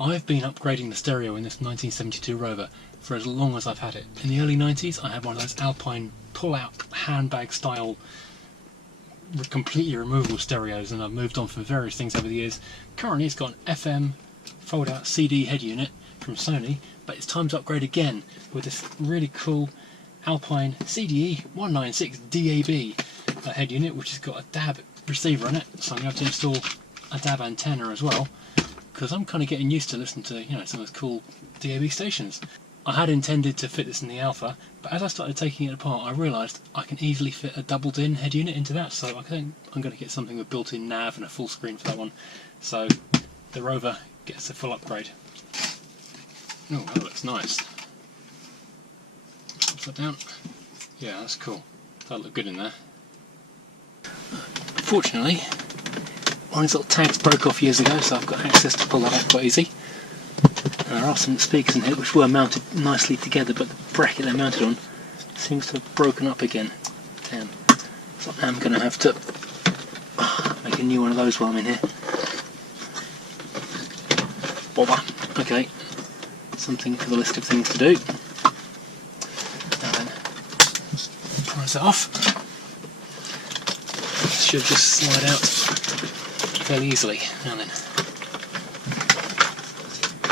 I've been upgrading the stereo in this 1972 Rover for as long as I've had it. In the early 90s I had one of those Alpine pull-out handbag style completely removable stereos, and I've moved on for various things over the years. Currently it's got an FM fold-out CD head unit from Sony, but it's time to upgrade again with this really cool Alpine CDE-196DAB head unit, which has got a DAB receiver on it, so I'm going to have to install a DAB antenna as well, because I'm kind of getting used to listening to, you know, some of those cool DAB stations. I had intended to fit this in the Alpha, but as I started taking it apart I realised I can easily fit a doubled-in head unit into that, so I think I'm going to get something with built-in nav and a full screen for that one. So the Rover gets a full upgrade. Oh, that looks nice. Upside down. Yeah, that's cool. That'll look good in there. Fortunately, one of these little tags broke off years ago, so I've got access to pull that out quite easy. And there are some speakers in here which were mounted nicely together, but the bracket they're mounted on seems to have broken up again. Damn. So I'm going to have to make a new one of those while I'm in here. Bother. Okay. Something for the list of things to do. Now then, prise it off. This should just slide out fairly easily. Now then,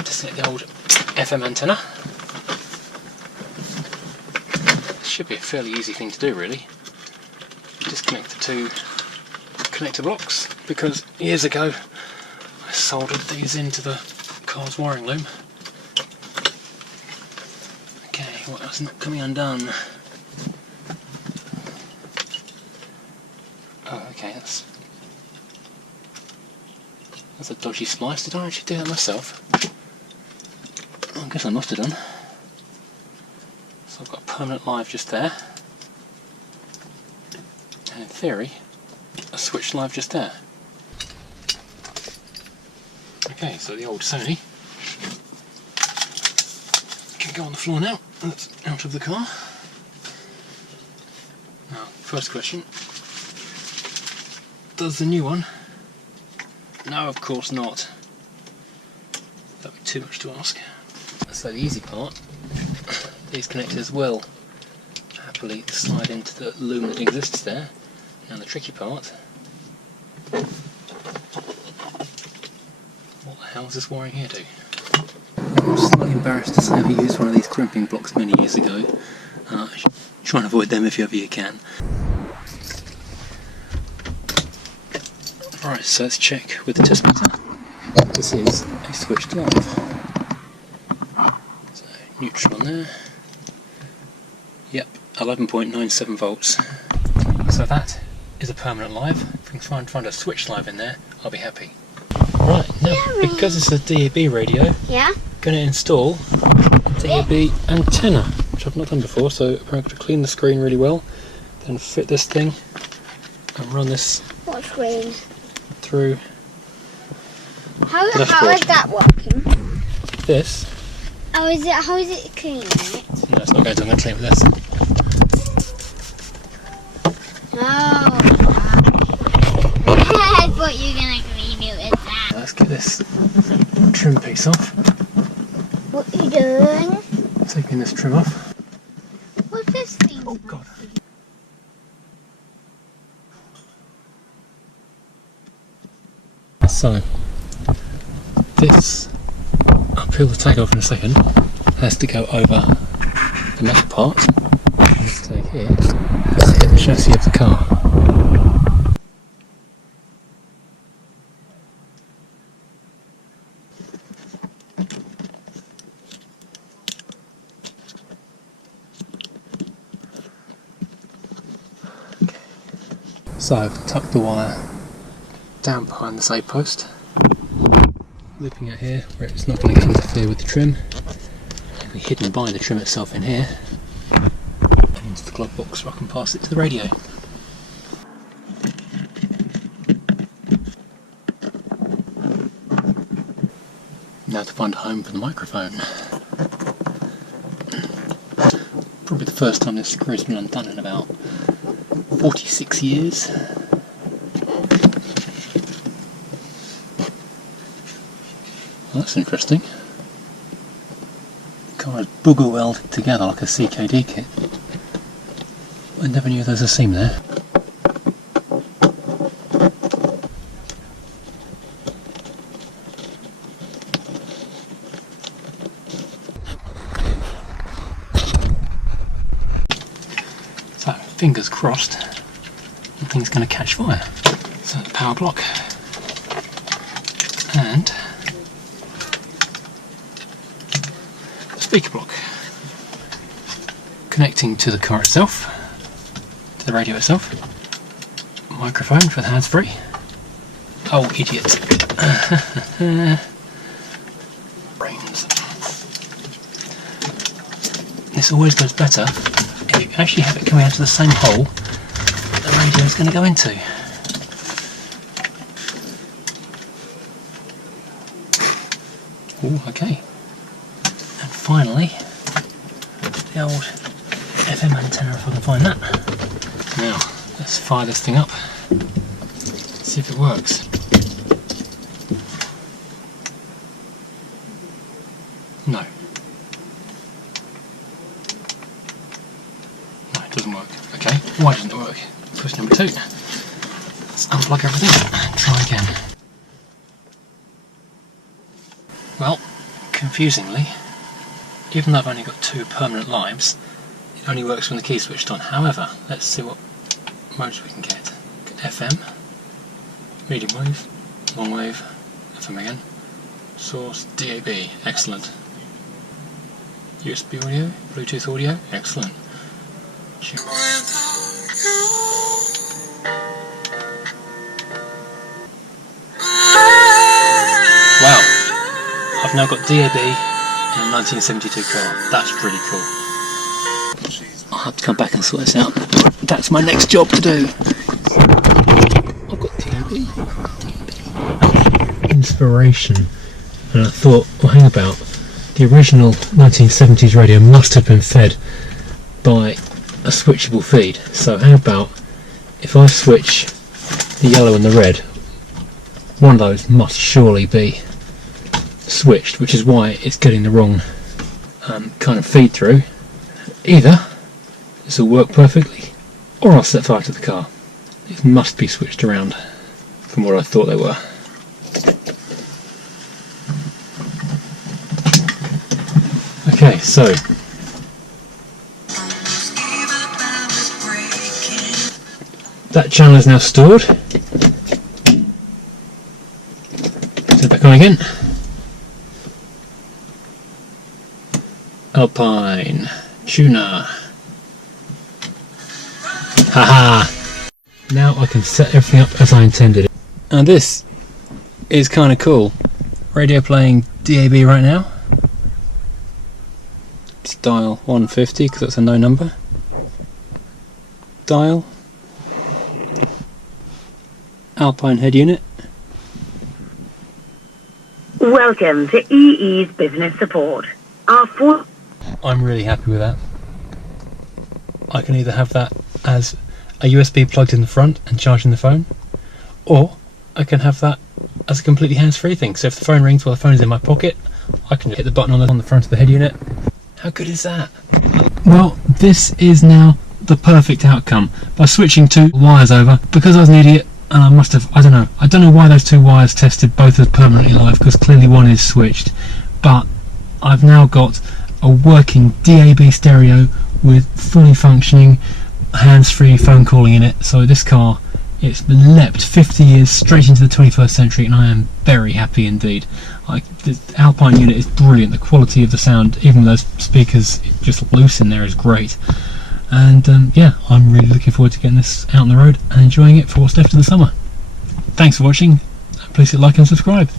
set the old FM antenna. This should be a fairly easy thing to do, really. Disconnect the two connector blocks, because years ago I soldered these into the car's wiring loom. Okay, what else is not coming undone? Oh, okay, that's a dodgy splice. Did I actually do that myself? I guess I must have done. So I've got a permanent live just there, and in theory a switch live just there. Okay, so the old Sony can go on the floor now. That's out of the car. Now, first question, does the new one? No, of course not. That would be too much to ask. So the easy part, these connectors will happily slide into the loom that exists there. Now the tricky part, what the hell does this wiring here do? I'm slightly embarrassed to say I used one of these crimping blocks many years ago. Try and avoid them if ever you can. Alright, so let's check with the test meter. This is a switched live. Neutral on there. Yep, 11.97 volts. So that is a permanent live. If we can find a switch live in there, I'll be happy. Right, now because it's a DAB radio, I'm going to install a DAB antenna, which I've not done before, so I'm going to clean the screen really well, then fit this thing and run this through. How is that working? This. How is it cleaning it? No, it's not going to. I'm going to clean it with this. Oh, I thought you were going to clean it with that. Now let's get this trim piece off. What are you doing? Taking this trim off. What's this thing? Oh god. So, this, I'll peel the tag off in a second, has to go over the metal part. And this tag here has to hit the chassis of the car. So I've tucked the wire down behind the side post, looping it here where it's not going to interfere with the trim. It'll be hidden by the trim itself in here, and into the glove box where I can pass it to the radio. Now to find a home for the microphone. Probably the first time this screw has been undone in about 46 years. That's interesting. The car is booger welded together like a CKD kit. I never knew there was a seam there. So, fingers crossed, nothing's going to catch fire. So the power block and speaker block connecting to the car itself, to the radio itself, microphone for the hands-free. Oh, idiot. Brains. This always goes better if you actually have it coming out of the same hole the radio is going to go into. Oh, okay. And finally, the old FM antenna, if I can find that. Now, let's fire this thing up, see if it works. No. No, it doesn't work. Okay, why doesn't it work? Question number 2. Let's unplug everything and try again. Well, confusingly, even though I've only got 2 permanent lives, it only works when the key's switched on. However, let's see what modes we can get. FM, medium wave, long wave, FM again, source, DAB, excellent. USB audio, Bluetooth audio, excellent. Wow, I've now got DAB in a 1972 car. That's pretty cool. I'll have to come back and sort this out. That's my next job to do. I've got DAB. Inspiration. And I thought, well, hang about. The original 1970s radio must have been fed by a switchable feed. So how about if I switch the yellow and the red, one of those must surely be switched, which is why it's getting the wrong kind of feed through. Either this will work perfectly, or I'll set fire to the car. It must be switched around from what I thought they were. Okay, so that channel is now stored. Set it back on again. Alpine tuner. Haha! Now I can set everything up as I intended. And this is kind of cool. Radio playing DAB right now. It's dial 150 because that's a no number. Dial. Alpine head unit. Welcome to EE's Business Support. I'm really happy with that. I can either have that as a USB plugged in the front and charging the phone, or I can have that as a completely hands-free thing. So if the phone rings while the phone is in my pocket, I can hit the button on the front of the head unit. How good is that? Well, this is now the perfect outcome. By switching 2 wires over, because I was an idiot and I must have, I don't know why those 2 wires tested both as permanently live, because clearly one is switched, but I've now got a working DAB stereo with fully functioning hands-free phone calling in it. So this car, it's leapt 50 years straight into the 21st century, and I am very happy indeed. The Alpine unit is brilliant. The quality of the sound, even with those speakers just loose in there, is great. And yeah, I'm really looking forward to getting this out on the road and enjoying it for what's left of the summer. Thanks for watching. Please hit like and subscribe.